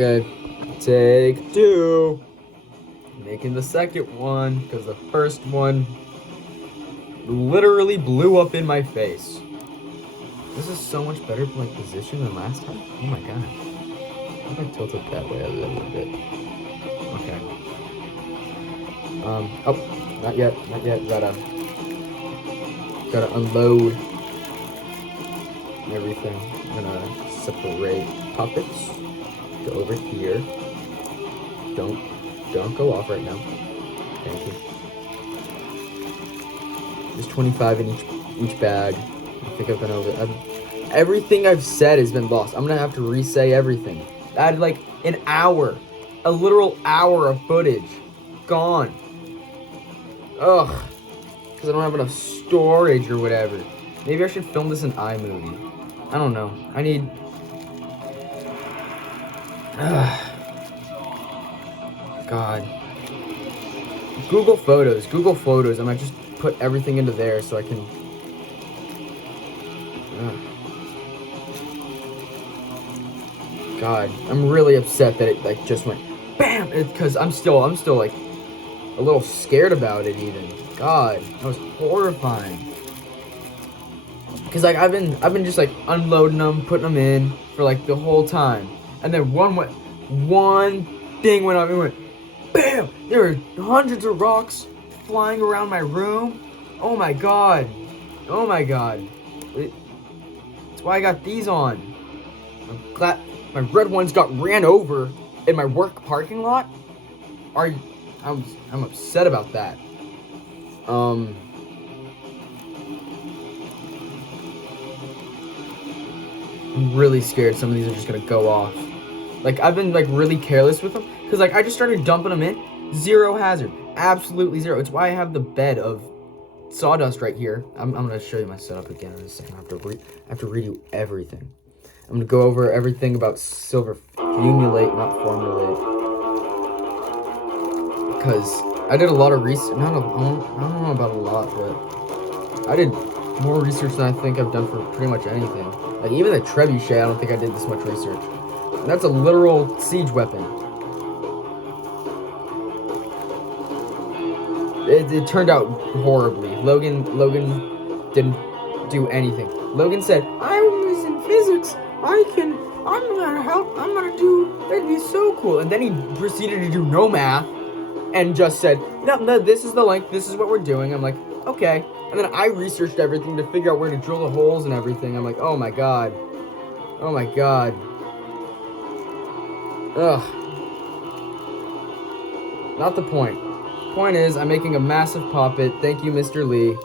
Okay, take two. Making the second one because the first one literally blew up in my face. This is so much better like position than last time. Oh my god. I think I tilted that way a little bit. Okay. Oh, not yet. Gotta unload everything. I'm gonna separate puppets. Go over here. Don't go off right now. Thank you. There's 25 in each bag. I think I've been over. Everything I've said has been lost. I'm gonna have to re-say everything. I had like an hour, a literal hour of footage gone. Ugh, because I don't have enough storage or whatever. Maybe I should film this in iMovie. I don't know. I need. God. Google Photos. I might just put everything into there so I can. God, I'm really upset that it like just went BAM! Because I'm still like a little scared about it even. God, that was horrifying. Cause like I've been just like unloading them, putting them in for like the whole time, and then one thing went up and went BAM! There were hundreds of rocks flying around my room. Oh my god. That's why I got these on. I'm glad my red ones got ran over in my work parking lot. I'm upset about that. I'm really scared some of these are just gonna go off. Like, I've been like really careless with them because like I just started dumping them in. Zero hazard, absolutely zero. It's why I have the bed of sawdust right here. I'm gonna show you my setup again in a second. I have to redo everything. I'm gonna go over everything about silver fulminate, not formulate, because I did a lot of research. I don't know about a lot, but I did more research than I think I've done for pretty much anything. Like even the trebuchet, I don't think I did this much research. And that's a literal siege weapon. It turned out horribly. Logan didn't do anything. Logan said, "I was in physics. I'm gonna help. I'm gonna do. That'd be so cool." And then he proceeded to do no math, and just said, "No, this is the length. This is what we're doing." I'm like, okay. And then I researched everything to figure out where to drill the holes and everything. I'm like, oh my god. Ugh. Not the point. Point is, I'm making a massive puppet. Thank you, Mr. Lee.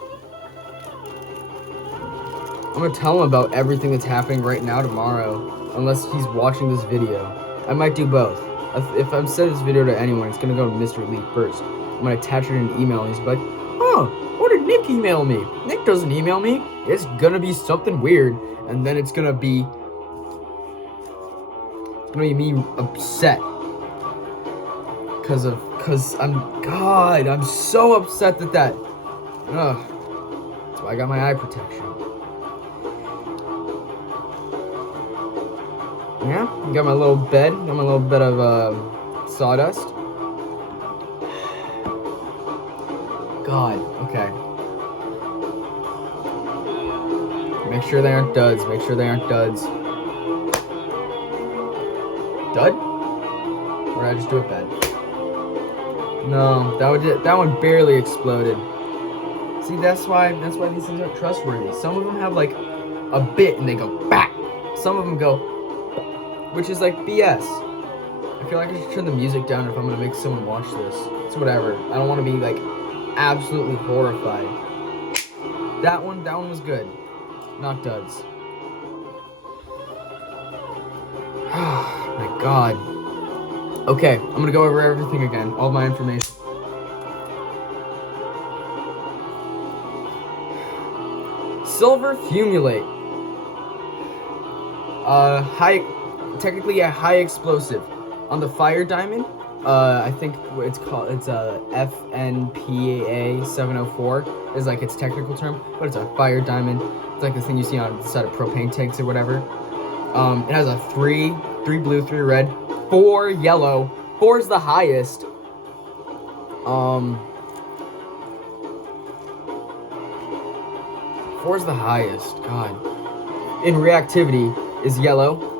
I'm gonna tell him about everything that's happening right now tomorrow, unless he's watching this video. I might do both. If I'm sending this video to anyone, it's gonna go to Mr. Lee first. I'm gonna attach it in an email, and he's like, "Oh, what did Nick email me? Nick doesn't email me." It's gonna be something weird, and then it's gonna be me upset. Cause I'm so upset that ugh. That's why I got my eye protection. Yeah, got my little bed of sawdust. God, okay. Make sure they aren't duds. Dud? Or did I just do it bad? No, that one barely exploded. See, that's why these things aren't trustworthy. Some of them have like a bit and they go back. Some of them go, which is like BS. I feel like I should turn the music down if I'm gonna make someone watch this. It's whatever. I don't want to be like absolutely horrified. That one was good. Not duds. Oh my god. Okay, I'm gonna go over everything again, all my information. Silver fulminate. Technically a high explosive. On the fire diamond, I think it's a FNPA 704 is like its technical term, but it's a fire diamond. It's like the thing you see on the side of propane tanks or whatever. It has a 3 3 blue, 3 red, 4 yellow. 4 is the highest. 4 is the highest. God. In reactivity is yellow.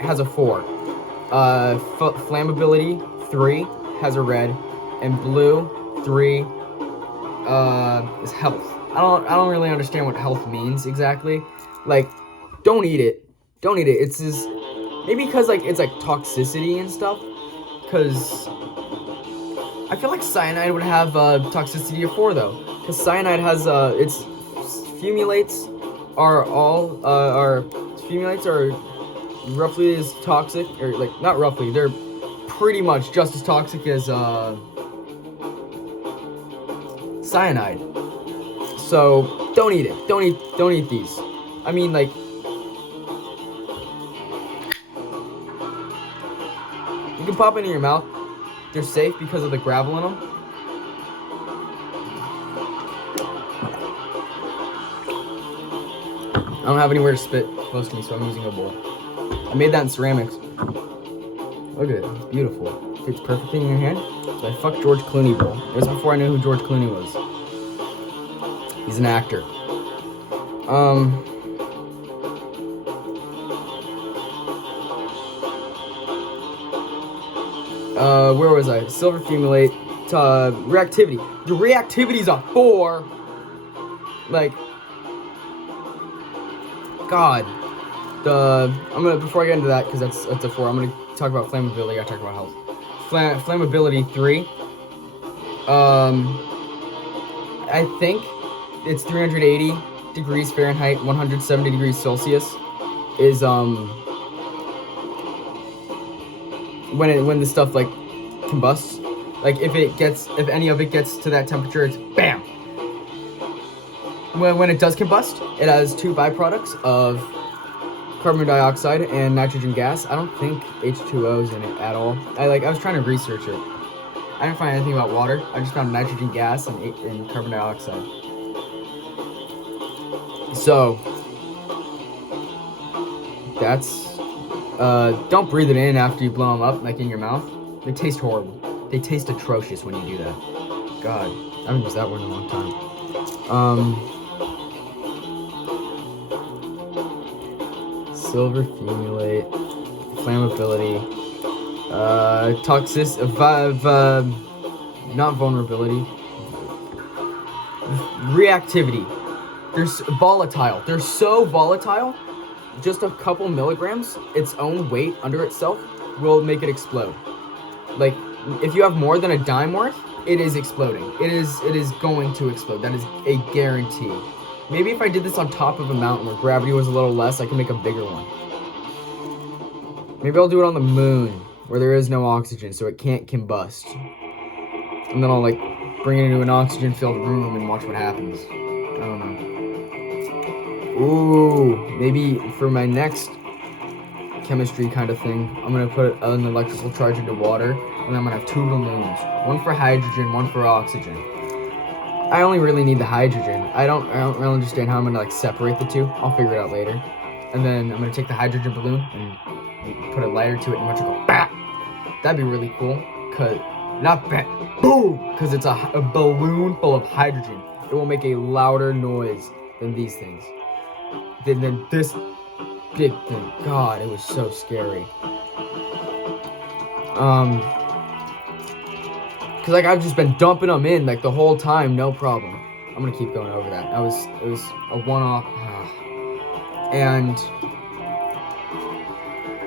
Has a 4. Flammability 3 has a red, and blue 3 is health. I don't really understand what health means exactly. Like, don't eat it. Don't eat it. It's just maybe because like it's like toxicity and stuff. Because I feel like cyanide would have toxicity of 4 though. Because cyanide has its fulminates are roughly as toxic, or like not roughly, they're pretty much just as toxic as cyanide. So don't eat it. Don't eat these. I mean, like, you can pop it in your mouth. They're safe because of the gravel in them. I don't have anywhere to spit close to me, so I'm using a bowl. I made that in ceramics. Look at it. It's beautiful. It fits perfectly in your hand. So I fucked George Clooney bowl. It was before I knew who George Clooney was. He's an actor. Where was I? Silver fulminate. Reactivity. The reactivity's a 4. Like, God. Before I get into that, because that's a 4, I'm gonna talk about flammability. I talk about health. Flammability 3. I think it's 380 degrees Fahrenheit, 170 degrees Celsius. Is when the stuff like combusts. Like if any of it gets to that temperature, it's bam. When it does combust, it has 2 byproducts of carbon dioxide and nitrogen gas. I don't think H2O is in it at all. I was trying to research it. I didn't find anything about water. I just found nitrogen gas and carbon dioxide. So that's don't breathe it in after you blow them up, like in your mouth. They taste horrible. They taste atrocious when you do that. God, I haven't used that word in a long time. Silver fulminate, flammability, not vulnerability, reactivity. They're volatile. They're so volatile. Just a couple milligrams, its own weight under itself, will make it explode. Like, if you have more than a dime worth, it is exploding. It is going to explode. That is a guarantee. Maybe if I did this on top of a mountain where gravity was a little less, I can make a bigger one. Maybe I'll do it on the moon where there is no oxygen, so it can't combust. And then I'll like bring it into an oxygen-filled room and watch what happens. I don't know. Ooh, maybe for my next chemistry kind of thing, I'm gonna put an electrical charge into water, and I'm gonna have 2 balloons. One for hydrogen, one for oxygen. I only really need the hydrogen. I don't really understand how I'm gonna like separate the 2. I'll figure it out later. And then I'm gonna take the hydrogen balloon and put a lighter to it and watch it go bah! That'd be really cool. Not bah, boom! Because it's a balloon full of hydrogen. It will make a louder noise than these things. Then this big thing. God, it was so scary. Cause like I've just been dumping them in like the whole time, no problem. I'm gonna keep going over that. It was a one-off. And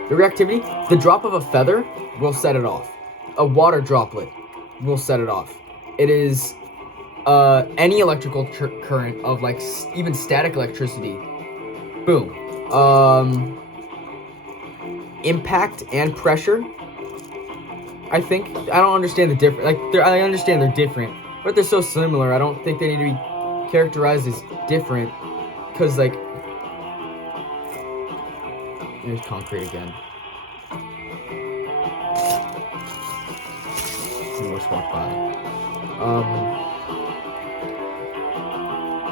the reactivity, the drop of a feather will set it off. A water droplet will set it off. It is any electrical current of like even static electricity. Boom. Impact and pressure. I think I don't understand the difference. Like I understand they're different, but they're so similar. I don't think they need to be characterized as different. Cause like, there's concrete again. Someone just walked by.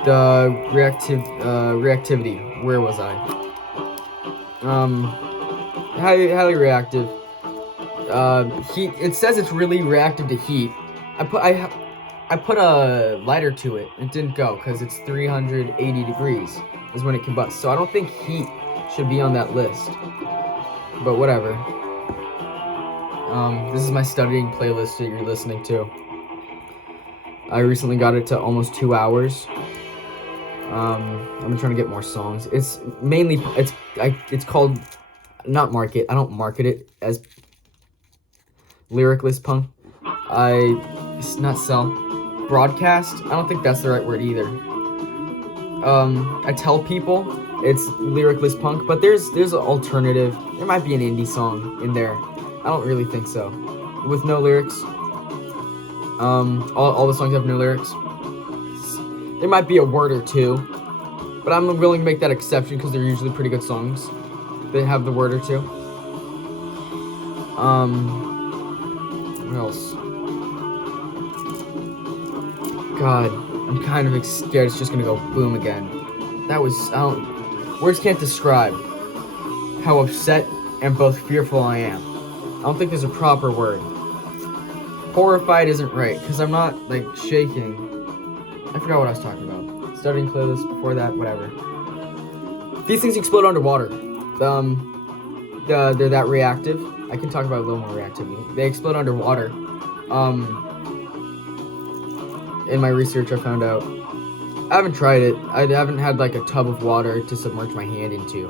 The reactivity. Where was I? highly reactive. Heat. It says it's really reactive to heat. I put a lighter to it. It didn't go because it's 380 degrees is when it combusts. So I don't think heat should be on that list. But whatever. This is my studying playlist that you're listening to. I recently got it to almost 2 hours. I've been trying to get more songs. It's mainly it's called not market. I don't market it as lyricless punk. It's not sell. Broadcast. I don't think that's the right word either. I tell people it's lyricless punk, but there's an alternative. There might be an indie song in there. I don't really think so. With no lyrics. All the songs have no lyrics. There might be a word or two, but I'm willing to make that exception because they're usually pretty good songs. They have the word or two. What else? God, I'm kind of scared it's just gonna go boom again. Words can't describe how upset and both fearful I am. I don't think there's a proper word. Horrified isn't right, because I'm not, like, shaking. I forgot what I was talking about. Studying playlist, before that, whatever. These things explode underwater. They're that reactive. I can talk about a little more reactivity. They explode underwater. In my research, I found out. I haven't tried it. I haven't had, like, a tub of water to submerge my hand into.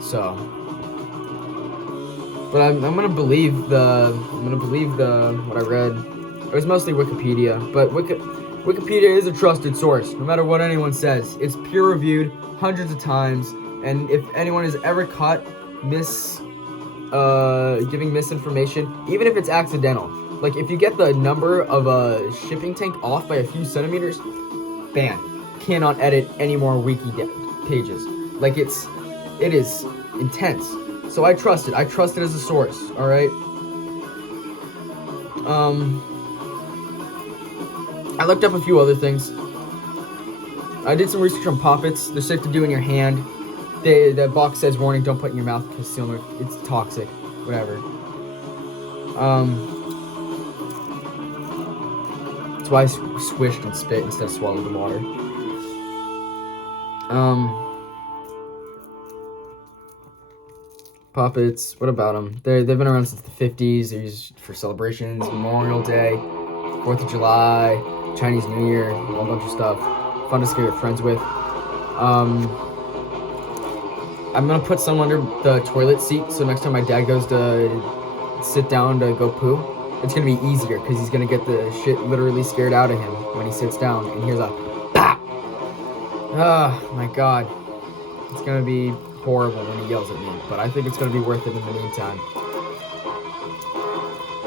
So... But I'm gonna believe what I read. It was mostly Wikipedia, but Wikipedia is a trusted source. No matter what anyone says, it's peer reviewed hundreds of times. And if anyone is ever caught giving misinformation, even if it's accidental, like if you get the number of a shipping tank off by a few centimeters, banned. Cannot edit any more wiki pages. Like it is intense. So I trust it. I trust it as a source, alright? I looked up a few other things. I did some research on poppets. They're safe to do in your hand. The box says, warning, don't put in your mouth because it's toxic. Whatever. That's why I swished and spit instead of swallowed the water. Puppets, what about them? They've been around since the 50s. They're used for celebrations, Memorial Day, 4th of July, Chinese New Year, a whole bunch of stuff. Fun to scare your friends with. I'm gonna put some under the toilet seat, so next time my dad goes to sit down to go poo, it's gonna be easier, because he's gonna get the shit literally scared out of him when he sits down, and here's a PAP! Oh, my God. It's gonna be horrible when he yells at me, but I think it's gonna be worth it in the meantime.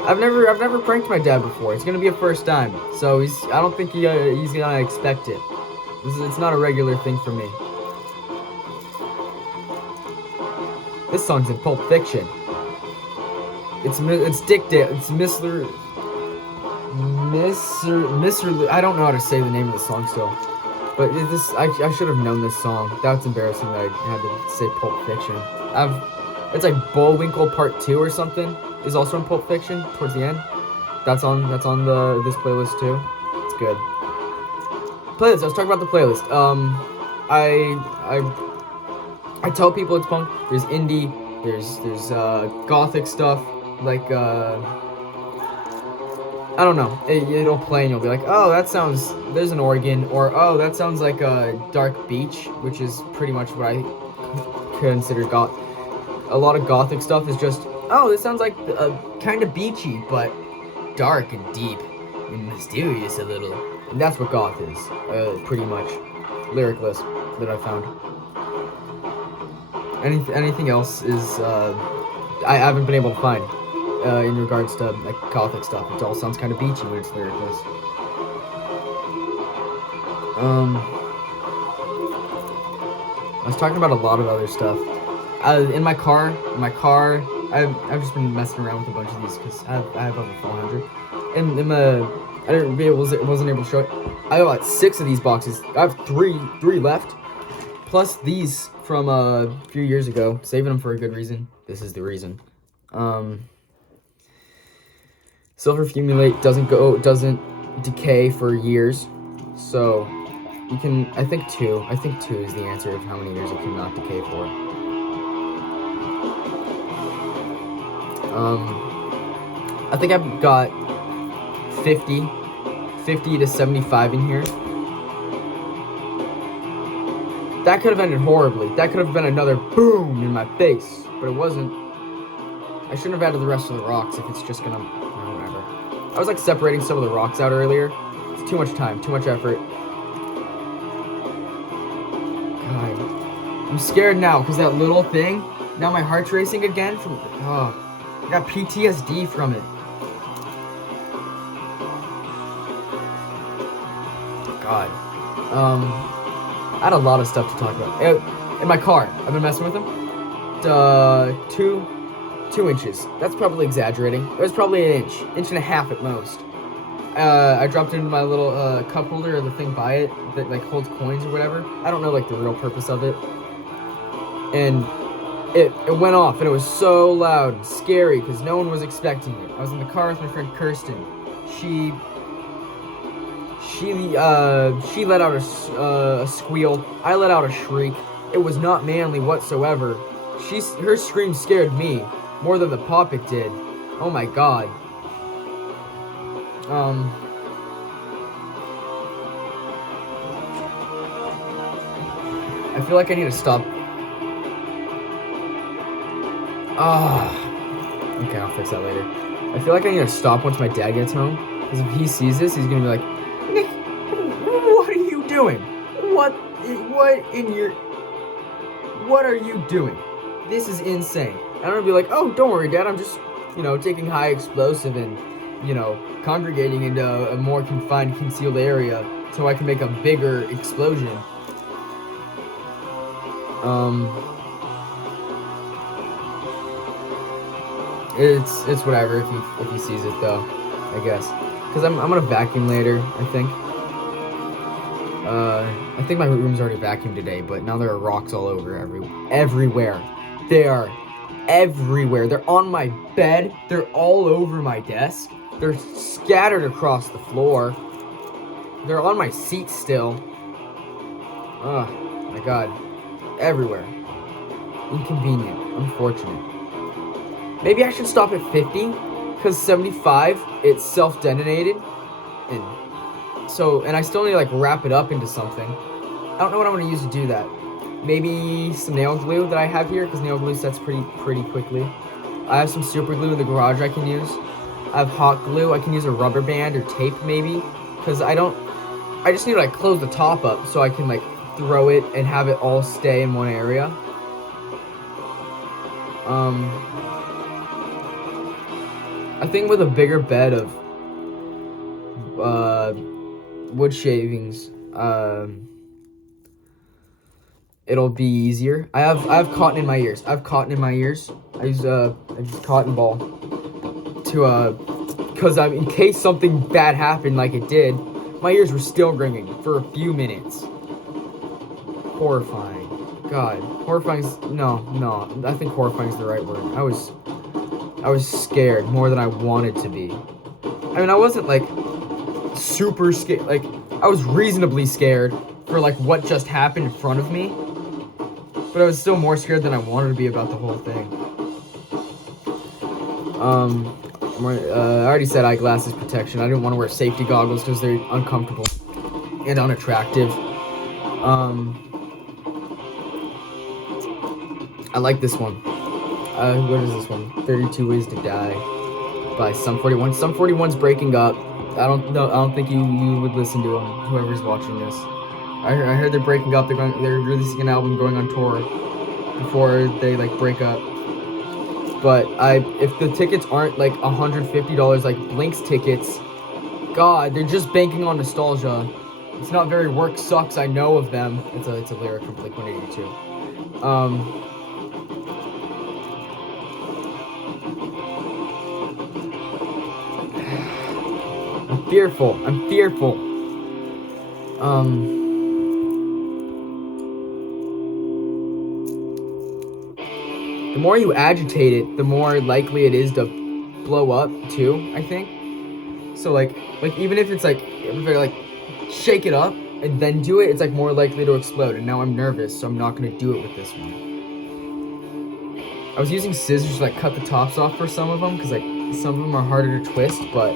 I've never pranked my dad before. It's gonna be a first time, so I don't think he's gonna expect it. It's not a regular thing for me. This song's in Pulp Fiction. It's dictated. It's Mr. I don't know how to say the name of the song still. But I should have known this song. That's embarrassing that I had to say Pulp Fiction. It's like Bullwinkle Part 2 or something. Is also in Pulp Fiction towards the end. That's on this playlist too. It's good. Playlist. I was talking about the playlist. I tell people it's punk. There's indie. There's gothic stuff like I don't know. It'll play and you'll be like, oh, that sounds. There's an organ, or oh, that sounds like a dark beach, which is pretty much what I consider goth. A lot of gothic stuff is just, oh, this sounds like kind of beachy, but dark and deep and mysterious a little. And that's what goth is, pretty much. Lyricless that I found. Anything else is I haven't been able to find. In regards to like gothic stuff, it all sounds kind of beachy when it's lyricless. I was talking about a lot of other stuff. In my car, I've just been messing around with a bunch of these because I have over 400. And wasn't able to show it. I have like 6 of these boxes. I have three left, plus these from a few years ago, saving them for a good reason. this is the reason. Silver fulminate doesn't decay for years, so you can. I think 2. I think 2 is the answer of how many years it cannot decay for. I think I've got 50 to 75 in here. That could have ended horribly. That could have been another boom in my face, but it wasn't. I shouldn't have added the rest of the rocks if it's just gonna, whatever. I was like separating some of the rocks out earlier. It's too much time, too much effort. God, I'm scared now because that little thing. Now my heart's racing again from. Oh, I got PTSD from it. God. I had a lot of stuff to talk about. In my car, I've been messing with them. 2 inches. That's probably exaggerating. It was probably an inch and a half at most. I dropped it into my little cup holder, or the thing by it that like holds coins or whatever. I don't know like the real purpose of it. And it went off, and it was so loud and scary because no one was expecting it. I was in the car with my friend Kirsten. She let out a squeal. I let out a shriek. It was not manly whatsoever. Her scream scared me more than the pop it did. Oh my god. I feel like I need to stop. Okay, I'll fix that later. I feel like I need to stop once my dad gets home, because if he sees this, he's gonna be like, Nick, what are you doing? What are you doing? This is insane. And I'm gonna be like, oh, don't worry, Dad, I'm just, taking high explosive and, congregating into a more confined, concealed area so I can make a bigger explosion. It's whatever if he sees it though, I guess. Cause I'm gonna vacuum later, I think. I think my room's already vacuumed today, but now there are rocks all over everywhere. They are everywhere. They're on my bed. They're all over my desk. They're scattered across the floor. They're on my seat still. Oh my god. Everywhere. Inconvenient. Unfortunate. Maybe I should stop at 50, because 75, it's self-detonated. And I still need to like wrap it up into something. I don't know what I'm gonna use to do that. Maybe some nail glue that I have here, because nail glue sets pretty quickly. I have some super glue in the garage I can use. I have hot glue. I can use a rubber band or tape maybe, because I just need to like close the top up so I can like throw it and have it all stay in one area. I think with a bigger bed of wood shavings, it'll be easier. I have cotton in my ears. I use cotton ball to because in case something bad happened like it did, my ears were still ringing for a few minutes. Horrifying. God, horrifying's no. I think horrifying is the right word. I was scared more than I wanted to be. I mean, I wasn't like super scared. Like, I was reasonably scared for like what just happened in front of me, but I was still more scared than I wanted to be about the whole thing. I already said eyeglasses protection. I didn't want to wear safety goggles because they're uncomfortable and unattractive. I like this one. What is this one? 32 Ways to Die by Sum 41. Sum 41's breaking up. I don't think you would listen to them, whoever's watching this. I heard they're breaking up. They're releasing an album, going on tour before they like break up. But if the tickets aren't like $150 like Blink's tickets, God, they're just banking on nostalgia. It's not very work sucks. I know of them. It's a lyric from Blink 182. I'm fearful. The more you agitate it, the more likely it is to blow up too, I think. So like even if it's like, if I like shake it up and then do it, it's like more likely to explode. And now I'm nervous, so I'm not gonna do it with this one. I was using scissors to like cut the tops off for some of them, because like some of them are harder to twist, but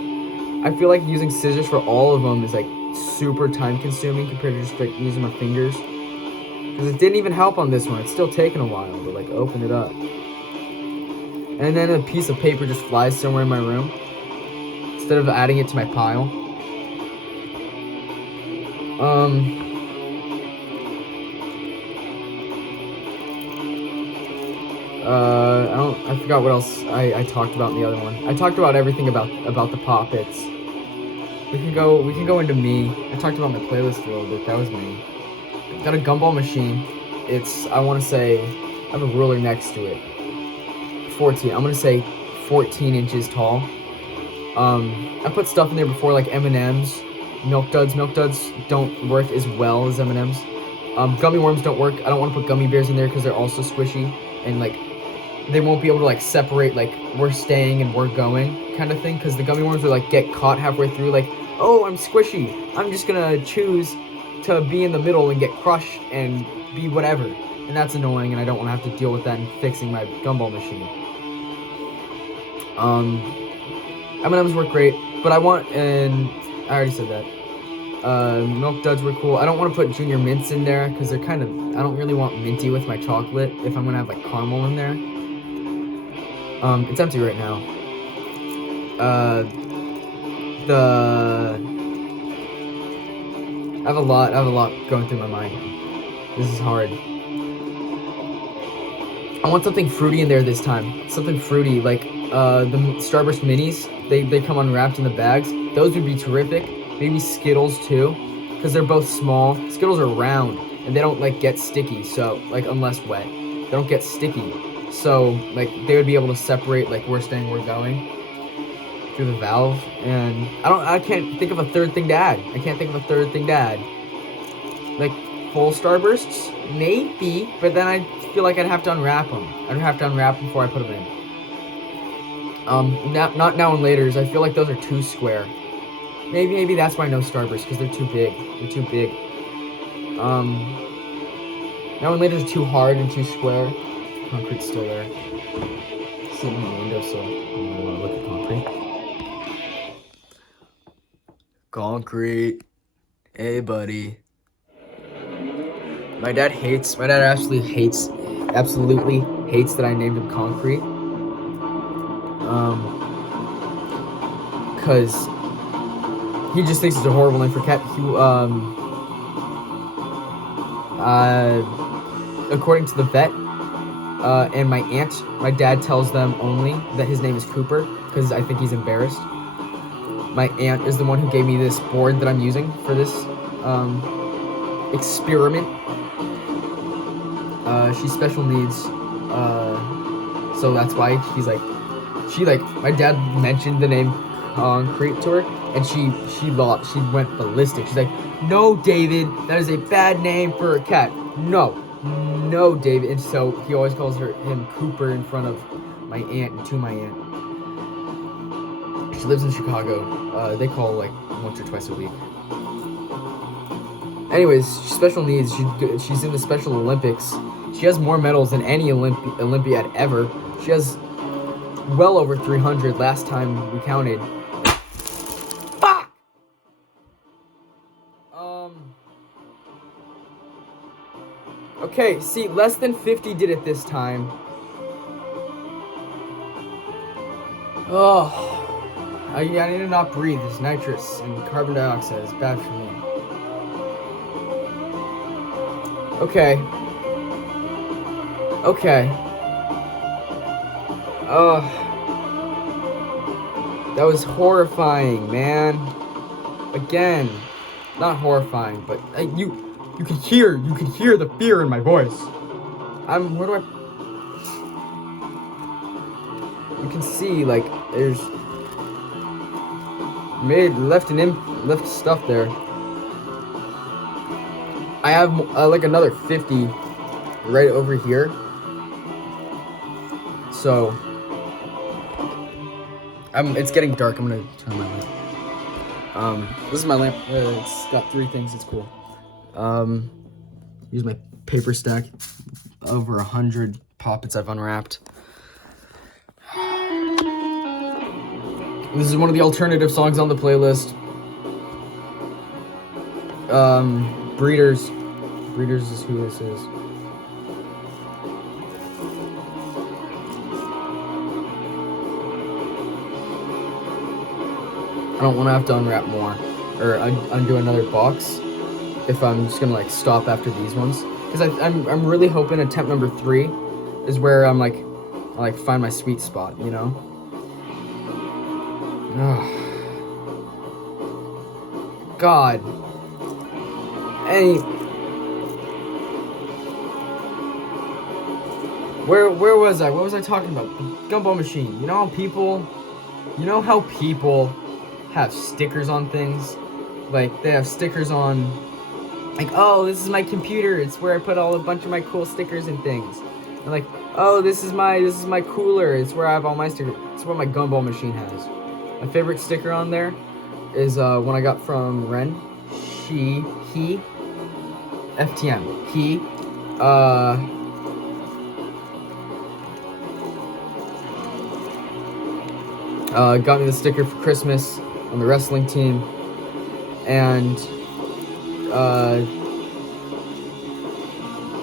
I feel like using scissors for all of them is like super time consuming compared to just like using my fingers. Because it didn't even help on this one. It's still taking a while to like open it up. And then a piece of paper just flies somewhere in my room instead of adding it to my pile. I forgot what else I talked about in the other one. I talked about everything about the poppets. We can go into me. I talked about my playlist a little bit. That was me. Got a gumball machine. It's, I want to say, I have a ruler next to it. 14. I'm gonna say 14 inches tall. I put stuff in there before, like M&Ms, Milk Duds. Milk Duds don't work as well as M&Ms. Gummy worms don't work. I don't want to put gummy bears in there because they're also squishy, and like they won't be able to like separate like we're staying and we're going kind of thing, because the gummy worms will like get caught halfway through, like, oh, I'm squishy, I'm just gonna choose to be in the middle and get crushed and be whatever, and that's annoying, and I don't want to have to deal with that in fixing my gumball machine. M&Ms work great, but I want, and I already said that. Milk Duds were cool. I don't want to put Junior Mints in there because they're kind of, I don't really want minty with my chocolate if I'm gonna have like caramel in there. It's empty right now. I have a lot going through my mind. This is hard. I want something fruity in there this time. Something fruity, like the Starburst Minis. They come unwrapped in the bags. Those would be terrific. Maybe Skittles too, because they're both small. Skittles are round and they don't like get sticky. So like, unless wet, they don't get sticky. So like they would be able to separate like we're staying, we're going through the valve. And I can't think of a third thing to add. Like full Starbursts, maybe, but then I feel like I'd have to unwrap them. Before I put them in. Not now and later's. I feel like those are too square. Maybe that's why no Starburst, because they're too big. Now and later's too hard and too square. Concrete's still there. Sitting in the window, so I don't want to look at concrete. Concrete. Hey, buddy. My dad absolutely hates that I named him Concrete. Because he just thinks it's a horrible name for a cat. According to the vet, and my aunt, my dad tells them only that his name is Cooper, because I think he's embarrassed. My aunt is the one who gave me this board that I'm using for this experiment. She's special needs, so that's why my dad mentioned the name Concrete to her, and she went ballistic. She's like, no, David, that is a bad name for a cat. No, David. And so he always calls him Cooper in front of my aunt and to my aunt. She lives in Chicago. They call like once or twice a week. Anyways, special needs. She's in the Special Olympics. She has more medals than any Olympiad ever. She has well over 300 last time we counted. Fuck! Okay, see, less than 50 did it this time. Oh, I need to not breathe. It's nitrous and carbon dioxide. It's bad for me. Okay. That was horrifying, man. Again, not horrifying, but you could hear the fear in my voice. You can see, like, there's left stuff there. I have like another 50 right over here. So, it's getting dark. I'm gonna turn my lamp. This is my lamp. It's got 3 things. It's cool. Use my paper stack. Over 100 poppets I've unwrapped. This is one of the alternative songs on the playlist. Breeders. Breeders is who this is. I don't want to have to unwrap more or undo another box if I'm just gonna like stop after these ones, because I'm really hoping attempt number 3 is where I find my sweet spot, you know. God. Where was I? What was I talking about? The gumball machine. You know how people have stickers on things? Like, they have stickers on, like, oh, this is my computer. It's where I put a bunch of my cool stickers and things. And like, oh, this is my cooler. It's where I have all my stickers. It's what my gumball machine has. My favorite sticker on there is one I got from Ren. He, FTM. He, got me the sticker for Christmas on the wrestling team, and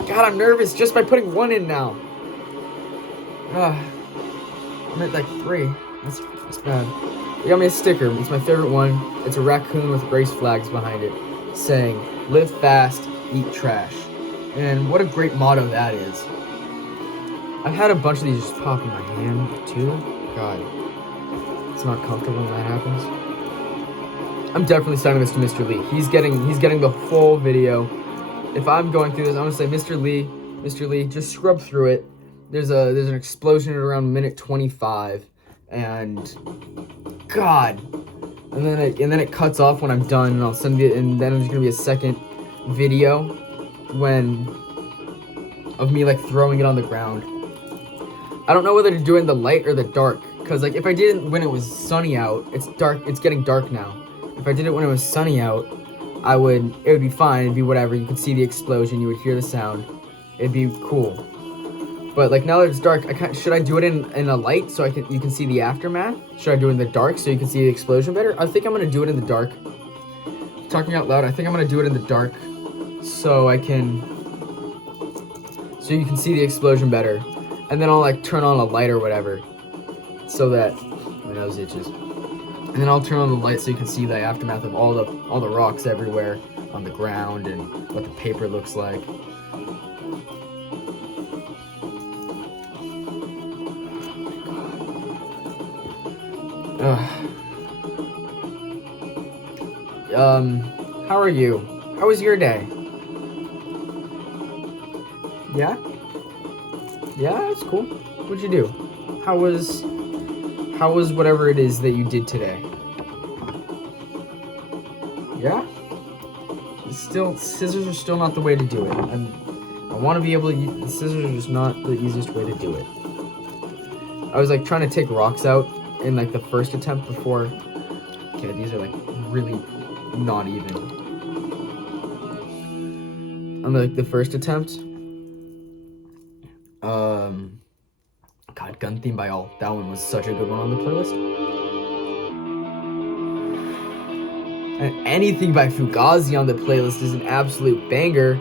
God, I'm nervous just by putting 1 in now. I'm at like 3. That's bad. They got me a sticker. It's my favorite one. It's a raccoon with race flags behind it, saying, "Live fast, eat trash." And what a great motto that is. I've had a bunch of these just pop in my hand too. God, it's not comfortable when that happens. I'm definitely sending this to Mr. Lee. He's getting the full video. If I'm going through this, I'm gonna say, Mr. Lee, just scrub through it. There's an explosion at around minute 25, and God, and then it cuts off when I'm done, and I'll send it. And then there's gonna be a second video of me like throwing it on the ground. I don't know whether to do it in the light or the dark, because like if I did it when it was sunny out, it's dark. It's getting dark now. If I did it when it was sunny out, it would be fine. It'd be whatever. You could see the explosion. You would hear the sound. It'd be cool. But like now that it's dark, should I do it in a light so you can see the aftermath? Should I do it in the dark so you can see the explosion better? I think I'm gonna do it in the dark. Talking out loud, I think I'm gonna do it in the dark so you can see the explosion better. And then I'll like turn on a light or whatever so that my nose itches. And then I'll turn on the light so you can see the aftermath of all the rocks everywhere on the ground and what the paper looks like. How are you? How was your day? Yeah? Yeah, it's cool. What'd you do? How was whatever it is that you did today? Yeah? Scissors are still not the way to do it. I want to be able to use, the scissors are just not the easiest way to do it. I was like trying to take rocks out in like the first attempt before. Okay, these are like really not even. On like the first attempt. God, Gun Theme by All. That one was such a good one on the playlist. And anything by Fugazi on the playlist is an absolute banger.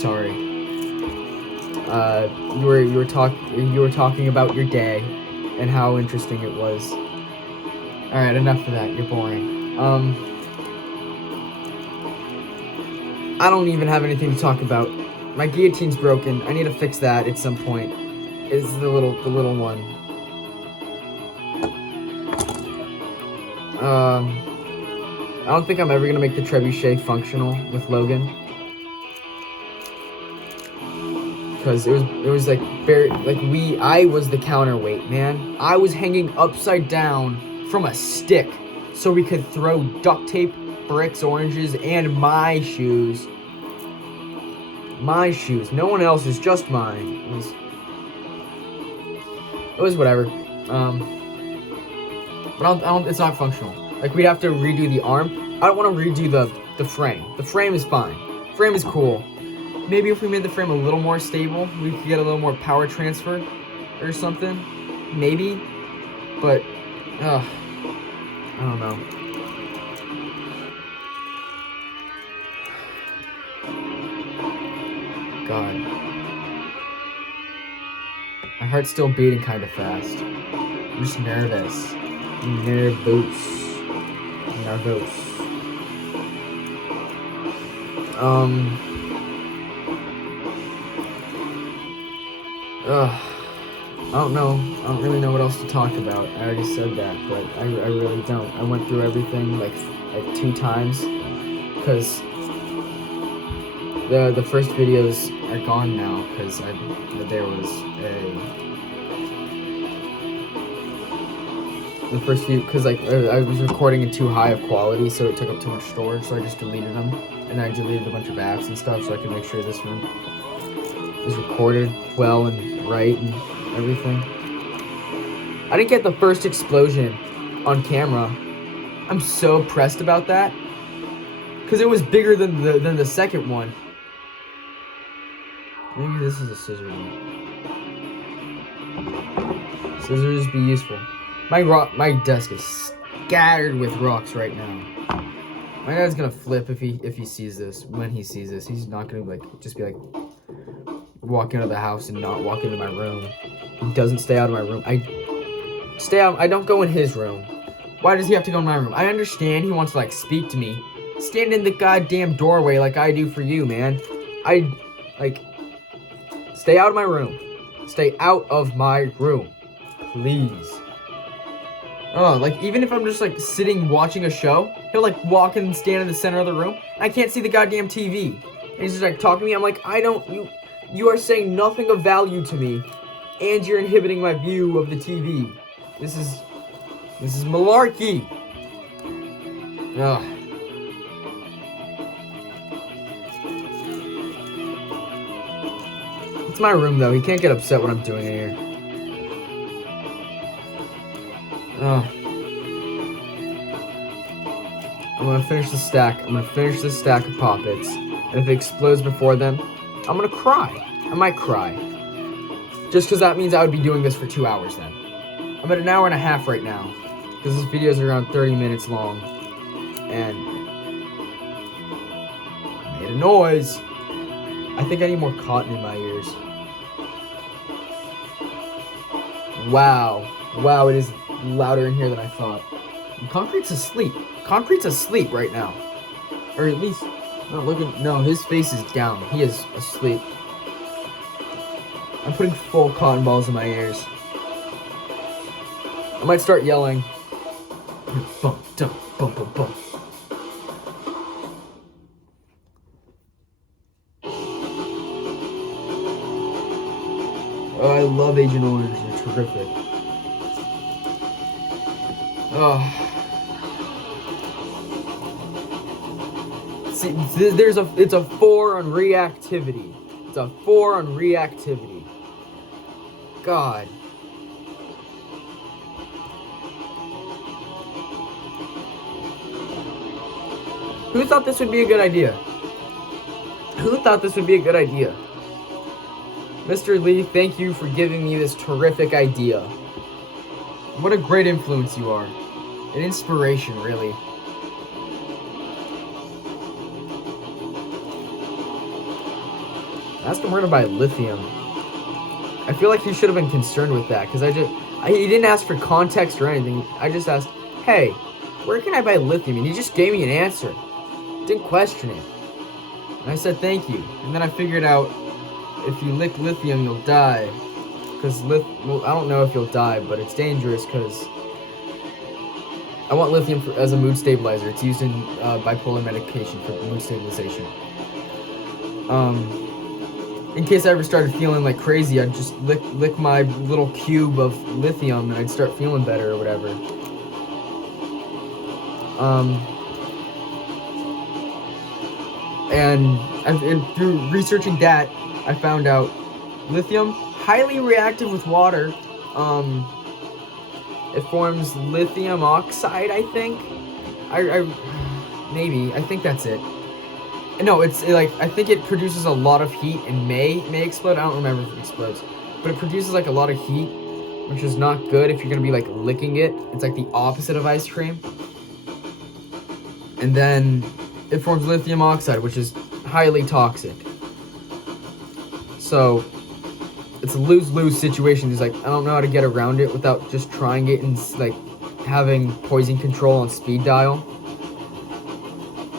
Sorry. You were talking about your day and how interesting it was. All right, enough of that. You're boring. I don't even have anything to talk about. My guillotine's broken. I need to fix that at some point. It's the little one. I don't think I'm ever gonna make the trebuchet functional with Logan, because it was like I was the counterweight, man. I was hanging upside down from a stick so we could throw duct tape, bricks, oranges, and my shoes. My shoes. No one else's, just mine. It was whatever. But it's not functional. Like, we'd have to redo the arm. I don't want to redo the frame. The frame is fine. Frame is cool. Maybe if we made the frame a little more stable, we could get a little more power transfer or something. Maybe. But, I don't know. God. My heart's still beating kind of fast. I'm just nervous. Nervous. I don't know. I don't really know what else to talk about. I already said that, but I really don't. I went through everything like 2 times because the first videos are gone now because there was the first few, because like I was recording in too high of quality, so it took up too much storage, so I just deleted them, and I deleted a bunch of apps and stuff so I could make sure this one is recorded well and right and everything. I didn't get the first explosion on camera. I'm so pressed about that because it was bigger than the second one. Maybe this is a scissor one. Scissors be useful. My desk is scattered with rocks right now. My dad's gonna flip if he sees this. When he sees this, he's not gonna just be like walk out of the house and not walk into my room. He doesn't stay out of my room. I don't go in his room. Why does he have to go in my room? I understand he wants to speak to me. Stand in the goddamn doorway like I do for you, man. Stay out of my room. Stay out of my room. Please. Oh, even if I'm just sitting watching a show, he'll walk in and stand in the center of the room. I can't see the goddamn TV. And he's just talking to me. I'm like, you are saying nothing of value to me, and you're inhibiting my view of the TV. This is malarkey. Ugh. It's my room though. He can't get upset when I'm doing it here. I'm gonna finish the stack. I'm gonna finish this stack of poppets. And if it explodes before then, I'm gonna cry. I might cry. Just because that means I would be doing this for 2 hours then. I'm at an hour and a half right now. Because this video is around 30 minutes long. And I made a noise. I think I need more cotton in my ears. Wow. Wow, it is louder in here than I thought. And Concrete's asleep. Concrete's asleep right now. Or at least, no, his face is down. He is asleep. I'm putting full cotton balls in my ears. I might start yelling. Bum, dum, bum, bum, bum. Oh, I love Agent Orange. They're terrific. Oh. See, it's a 4 on reactivity. It's a 4 on reactivity. God. Who thought this would be a good idea? Who thought this would be a good idea? Mr. Lee, thank you for giving me this terrific idea. What a great influence you are. An inspiration, really. Ask him where to buy lithium. I feel like he should have been concerned with that, because he didn't ask for context or anything. I just asked, hey, where can I buy lithium? And he just gave me an answer. Didn't question it. And I said thank you. And then I figured out if you lick lithium, you'll die. Because well, I don't know if you'll die, but it's dangerous because I want lithium as a mood stabilizer. It's used in bipolar medication for mood stabilization. In case I ever started feeling like crazy, I'd just lick my little cube of lithium and I'd start feeling better or whatever. and through researching that, I found out lithium highly reactive with water. It forms lithium oxide, I think. I think that's it. No, it's like I think it produces a lot of heat and may explode. I don't remember if it explodes, but it produces like a lot of heat, which is not good if you're gonna be like licking it. It's like the opposite of ice cream. And then it forms lithium oxide, which is highly toxic. So it's a lose-lose situation. It's like I don't know how to get around it without just trying it and like having poison control on speed dial.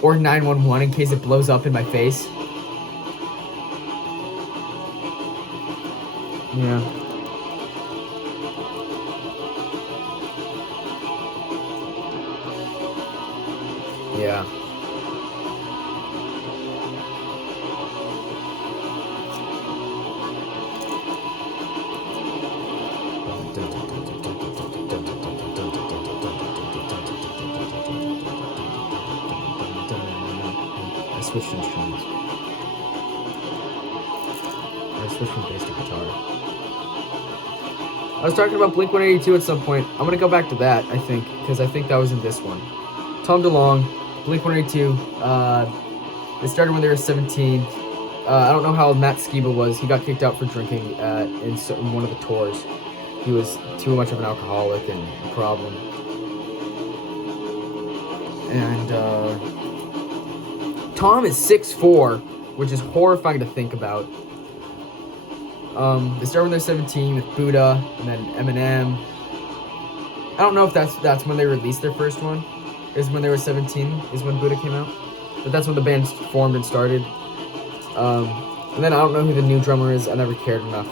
Or 911 in case it blows up in my face. Yeah. Yeah. I switched instruments. I switched from bass to guitar. I was talking about Blink-182 at some point. I'm gonna go back to that, I think, because I think that was in this one. Tom DeLonge, Blink-182. They started when they were 17. I don't know how old Matt Skiba was. He got kicked out for drinking in one of the tours. He was too much of an alcoholic and a problem. And Tom is 6'4", which is horrifying to think about. They started when they're 17 with Buddha and then Eminem. I don't know if that's when they released their first one. Is when they were 17 is when Buddha came out. But that's when the band formed and started. And then I don't know who the new drummer is. I never cared enough.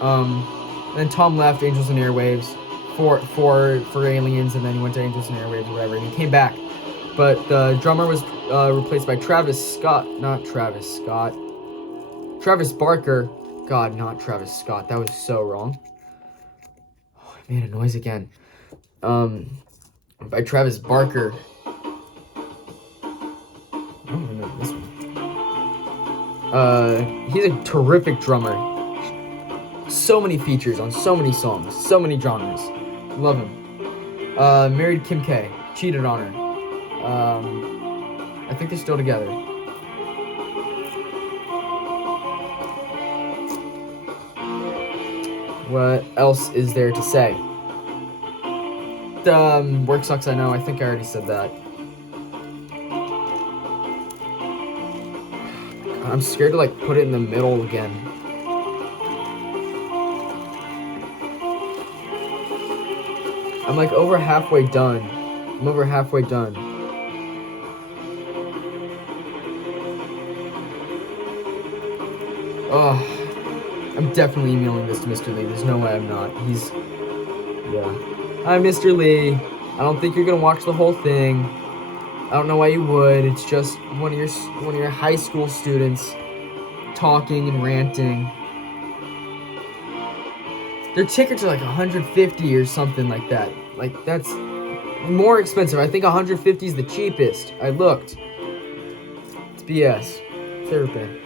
And then Tom left Angels and Airwaves for Aliens, and then he went to Angels and Airwaves or whatever, and he came back. But the drummer was replaced by Travis Barker. God, not Travis Scott. That was so wrong. Oh, I made a noise again. By Travis Barker. I don't even know this one. He's a terrific drummer. So many features on so many songs, so many genres. Love him. Married Kim K. Cheated on her. I think they're still together. What else is there to say? Work sucks, I know. I think I already said that. I'm scared to like put it in the middle again. I'm like over halfway done. I'm over halfway done. Oh, I'm definitely emailing this to Mr. Lee. There's no way I'm not. Yeah. Hi, Mr. Lee. I don't think you're gonna watch the whole thing. I don't know why you would. It's just one of your high school students talking and ranting. Their tickets are like $150 or something like that. Like that's more expensive. I think $150 is the cheapest. I looked. It's BS. Favorite.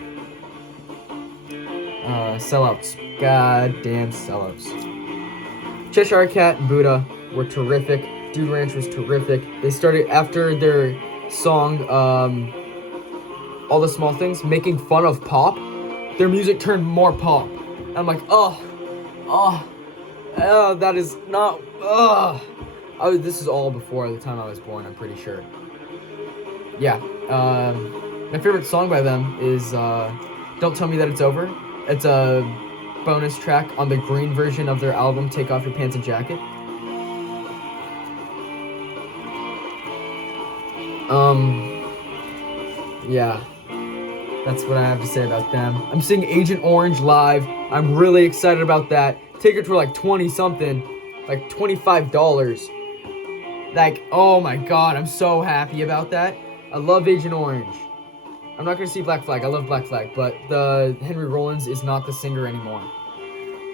Sellouts. Goddamn sellouts. Cheshire Cat and Buddha were terrific. Dude Ranch was terrific. They started after their song, All the Small Things, making fun of pop. Their music turned more pop. And I'm like, that is not, this is all before the time I was born, I'm pretty sure. Yeah, my favorite song by them is, Don't Tell Me That It's Over. It's a bonus track on the green version of their album, Take Off Your Pants and Jacket. Yeah, that's what I have to say about them. I'm seeing Agent Orange live. I'm really excited about that. Tickets were like 20 something, like $25. Like, oh my god, I'm so happy about that. I love Agent Orange. I'm not gonna see Black Flag. I love Black Flag, but the Henry Rollins is not the singer anymore.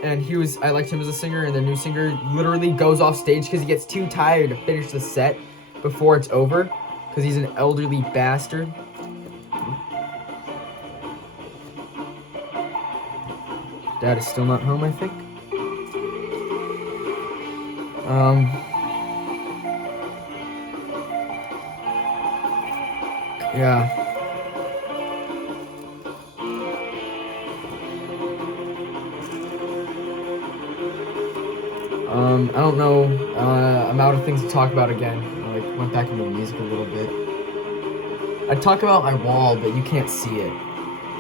And I liked him as a singer, and the new singer literally goes off stage because he gets too tired to finish the set before it's over, because he's an elderly bastard. Dad is still not home, I think. Yeah. I don't know. I'm out of things to talk about again. I went back into music a little bit. I talk about my wall, but you can't see it.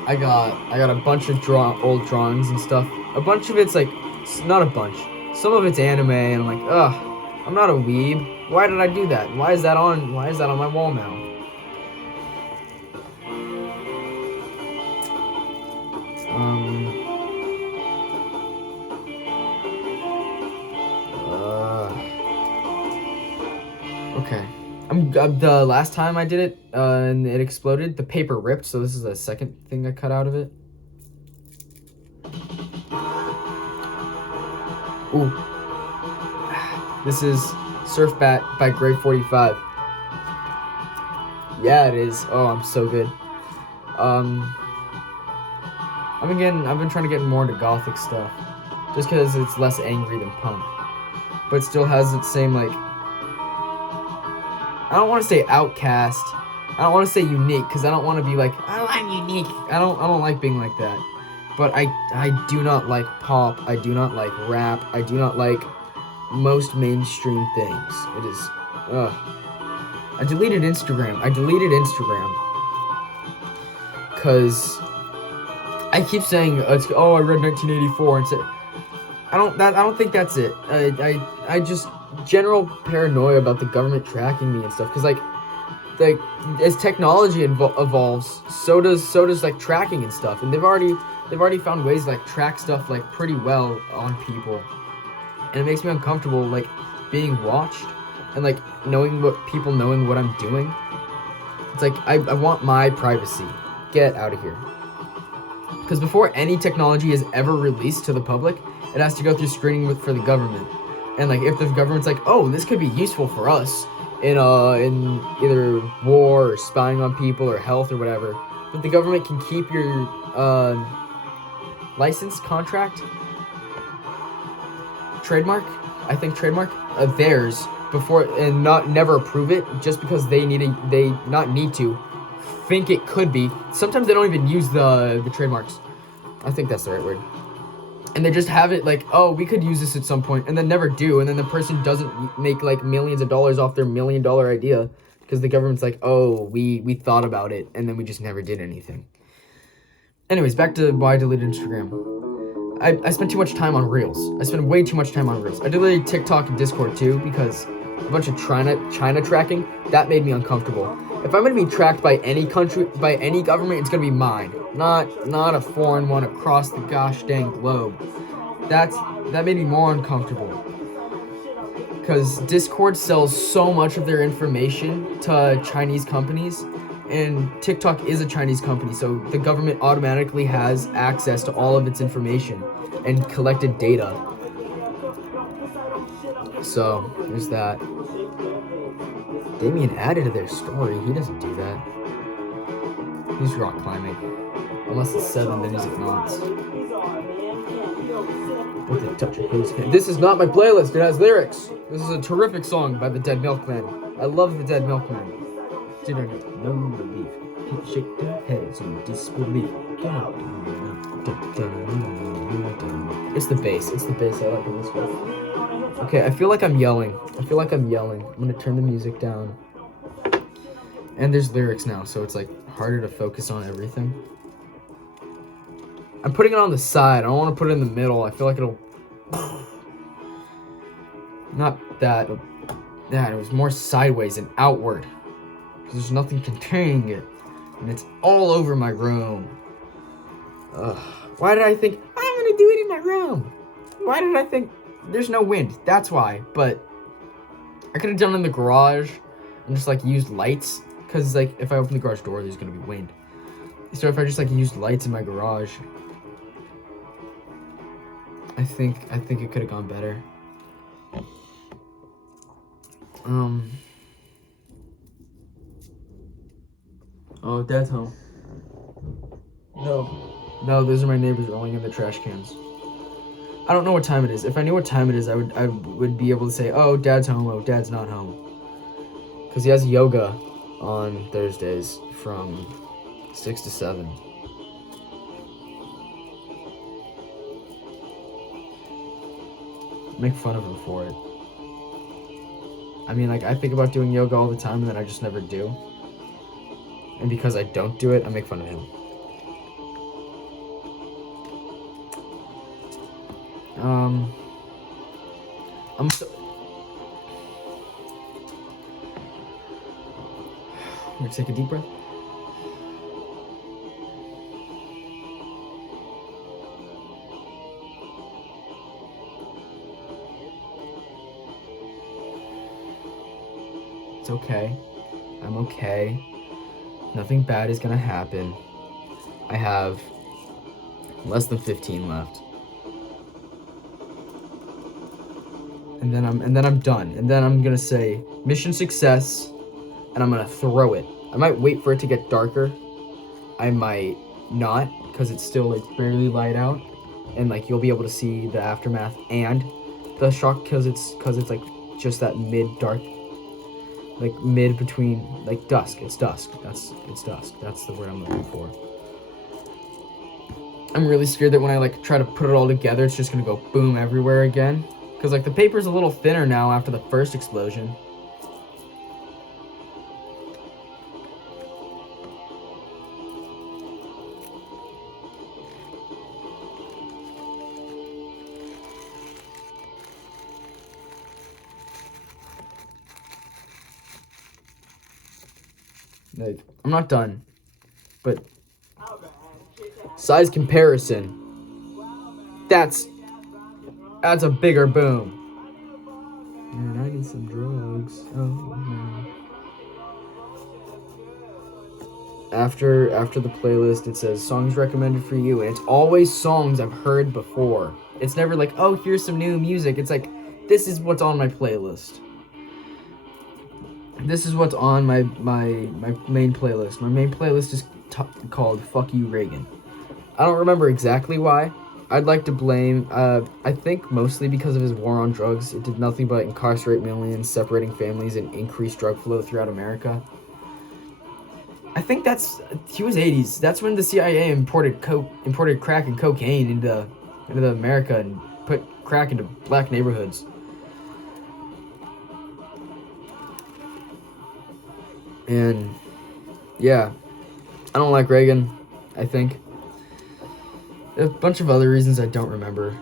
I got a bunch of old drawings and stuff. A bunch of it's not a bunch. Some of it's anime, and I'm like, ugh, I'm not a weeb. Why did I do that? Why is that on my wall now? Okay. The last time I did it, and it exploded, the paper ripped, so this is the second thing I cut out of it. Ooh. This is Surf Bat by Grade 45. Yeah, it is. Oh, I'm so good. I've been trying to get more into gothic stuff, just because it's less angry than punk, but it still has its same I don't want to say outcast. I don't want to say unique, because I don't want to be like, oh, I'm unique. I don't like being like that. But I do not like pop. I do not like rap. I do not like most mainstream things. It is, I deleted Instagram. Because I keep saying, I read 1984 and said, I don't think that's it. I just general paranoia about the government tracking me and stuff, because like as technology evolves, so does like tracking and stuff, and they've already found ways to like track stuff like pretty well on people, and it makes me uncomfortable like being watched and like knowing what I'm doing. It's like I want my privacy. Get out of here. Because before any technology is ever released to the public, it has to go through screening for the government. And like if the government's like, oh, this could be useful for us in either war or spying on people or health or whatever, but the government can keep your license, contract, trademark, theirs before, and never approve it just because they think it could be. Sometimes they don't even use the trademarks. I think that's the right word. And they just have it like, oh, we could use this at some point, and then never do, and then the person doesn't make like millions of dollars off their $1 million idea because the government's like, oh, we thought about it, and then we just never did anything. Anyways, back to why I deleted Instagram. I spent too much time on Reels. I spent way too much time on Reels. I deleted TikTok and Discord too because a bunch of China tracking, that made me uncomfortable. If I'm gonna be tracked by any country, by any government, it's gonna be mine, not a foreign one across the gosh dang globe. That made me more uncomfortable. Because Discord sells so much of their information to Chinese companies, and TikTok is a Chinese company, so the government automatically has access to all of its information and collected data. So there's that. Damien added to their story. He doesn't do that. He's rock climbing. Unless it's 7, then he's not. With a touch of his hand. This is not my playlist. It has lyrics. This is a terrific song by the Dead Milkmen. I love the Dead Milkmen. Did I not know belief? Can't shake their heads in disbelief. It's the bass. I like it this way. Okay, I feel like I'm yelling. I'm gonna turn the music down. And there's lyrics now, so it's like harder to focus on everything. I'm putting it on the side. I don't want to put it in the middle. I feel like it'll... Not that. That. It was more sideways and outward. Because there's nothing containing it. And it's all over my room. Ugh. Why did I think, I'm gonna do it in my room? Why did I think... There's no wind. That's why. But I could have done it in the garage and just like used lights. Because like if I open the garage door, there's gonna be wind. So if I just like used lights in my garage, I think it could have gone better. Oh, Dad's home. No, those are my neighbors rolling in the trash cans. I don't know what time it is. If I knew what time it is, I would be able to say, oh, Dad's home, oh, Dad's not home. Because he has yoga on Thursdays from 6 to 7. Make fun of him for it. I mean, like, I think about doing yoga all the time, and then I just never do. And because I don't do it, I make fun of him. I'm so... I'm gonna take a deep breath. It's okay. I'm okay. Nothing bad is gonna happen. I have less than 15 left. And then I'm done. And then I'm gonna say mission success, and I'm gonna throw it. I might wait for it to get darker. I might not, because it's still like barely light out, and like you'll be able to see the aftermath and the shock, because it's like just that mid dark, like mid between, like dusk. It's dusk. It's dusk. That's the word I'm looking for. I'm really scared that when I like try to put it all together, it's just gonna go boom everywhere again. Because like the paper's a little thinner now after the first explosion. Like, I'm not done, but size comparison, that's a bigger boom. Man, I need some drugs. Oh man. After the playlist, it says songs recommended for you, and it's always songs I've heard before. It's never like, oh, here's some new music. It's like, this is what's on my playlist. This is what's on my main playlist. My main playlist is called Fuck You Reagan. I don't remember exactly why. I'd like to blame, I think mostly because of his war on drugs. It did nothing but incarcerate millions, separating families, and increase drug flow throughout America. I think he was 80s. That's when the CIA imported crack and cocaine into America and put crack into black neighborhoods. And yeah, I don't like Reagan, I think. A bunch of other reasons I don't remember.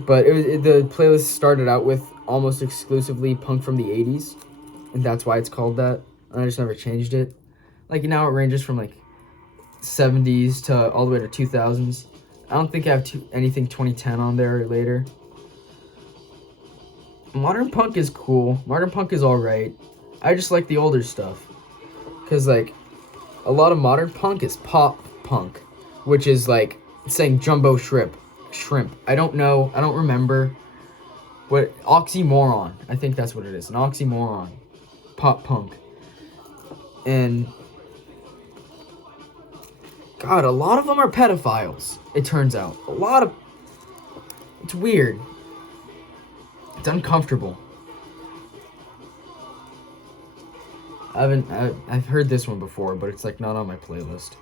But the playlist started out with almost exclusively punk from the 80s, and that's why it's called that. And I just never changed it. Like now it ranges from like 70s to all the way to 2000s. I don't think I have anything 2010 on there or later. Modern punk is cool. Modern punk is alright. I just like the older stuff. Because, like, a lot of modern punk is pop punk, which is, like, saying jumbo shrimp. I don't know. I don't remember. What, oxymoron. I think that's what it is. An oxymoron. Pop punk. And, God, a lot of them are pedophiles, it turns out. It's weird. It's uncomfortable. I've heard this one before, but it's like not on my playlist.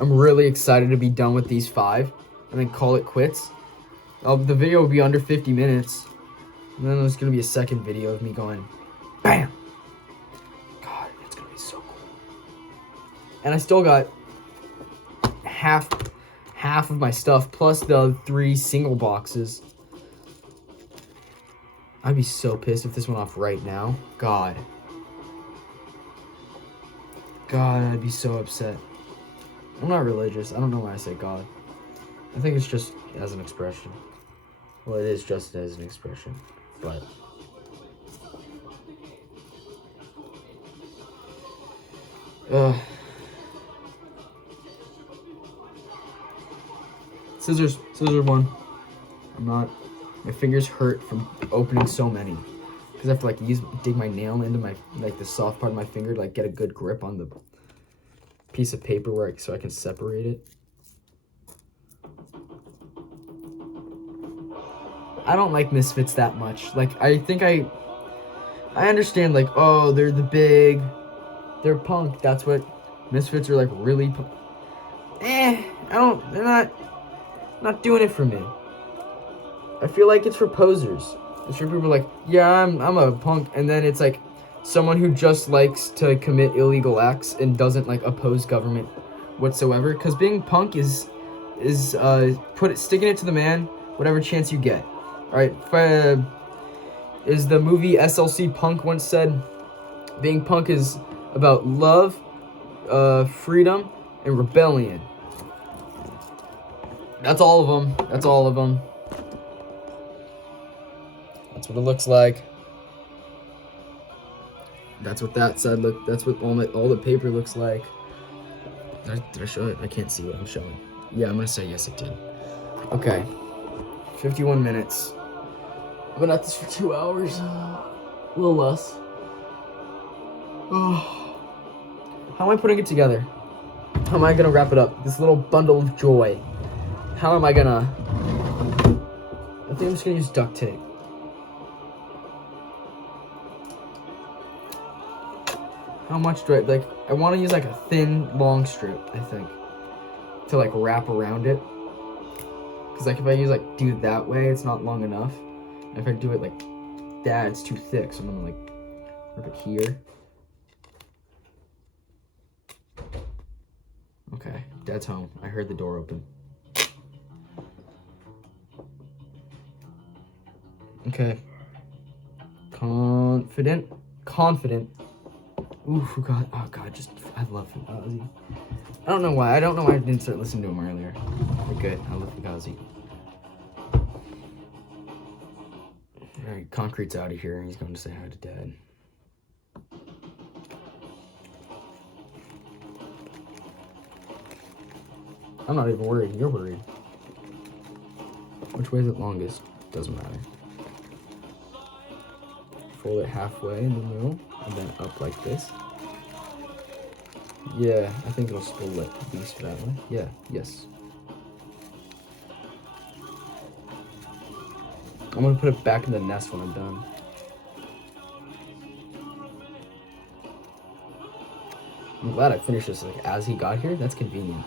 I'm really excited to be done with these 5 and then call it quits. The video will be under 50 minutes. And then there's gonna be a second video of me going, BAM! God, it's gonna be so cool. And I still got half of my stuff plus the 3 single boxes. I'd be so pissed if this went off right now. God, I'd be so upset. I'm not religious. I don't know why I say God. I think it's just as an expression. Well, it is just as an expression, but... Scissors 1. I'm not... My fingers hurt from opening so many. Because I have to like dig my nail into my, like the soft part of my finger to like get a good grip on the piece of paper so I can separate it. I don't like Misfits that much. Like, I think I understand, like, oh, they're they're punk. That's what Misfits are, like, really they're not doing it for me. I feel like it's for posers. It's for people like, yeah, I'm a punk, and then it's like someone who just likes to commit illegal acts and doesn't like oppose government whatsoever. Because being punk is sticking it to the man, whatever chance you get. All right, is the movie SLC Punk once said, being punk is about love, freedom, and rebellion. That's all of them. That's all of them. That's what it looks like. That's what that said. Look, that's what all the paper looks like. Did I show it? I can't see what I'm showing. Yeah, I'm gonna say yes, it did. Okay, 51 minutes. I've been at this for 2 hours. A little less. Oh. How am I putting it together? How am I gonna wrap it up? This little bundle of joy. How am I gonna... I think I'm just gonna use duct tape. How much do I, like, I want to use like a thin, long strip, I think, to like wrap around it. Because like if I do it that way, it's not long enough. And if I do it like that, it's too thick. So I'm gonna like wrap it here. Okay, Dad's home. I heard the door open. Okay. Confident. Ooh, God. Oh, God. I love Fugazi. I don't know why. I didn't start listening to him earlier. But good. I love Fugazi. Alright, Concrete's out of here, and he's going to say hi to Dad. I'm not even worried. You're worried. Which way is it longest? Doesn't matter. Fold it halfway in the middle, and then up like this. Yeah, I think it'll split at least that way. Yeah, yes. I'm gonna put it back in the nest when I'm done. I'm glad I finished this like as he got here. That's convenient.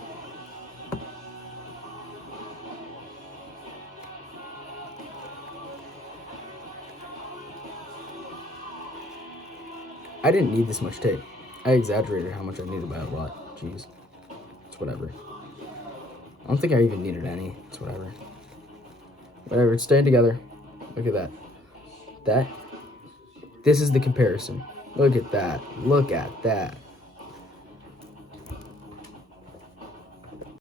I didn't need this much tape. I exaggerated how much I needed by a lot. Jeez. It's whatever. I don't think I even needed any. It's whatever. Whatever, it's staying together. Look at that. This is the comparison. Look at that. Look at that.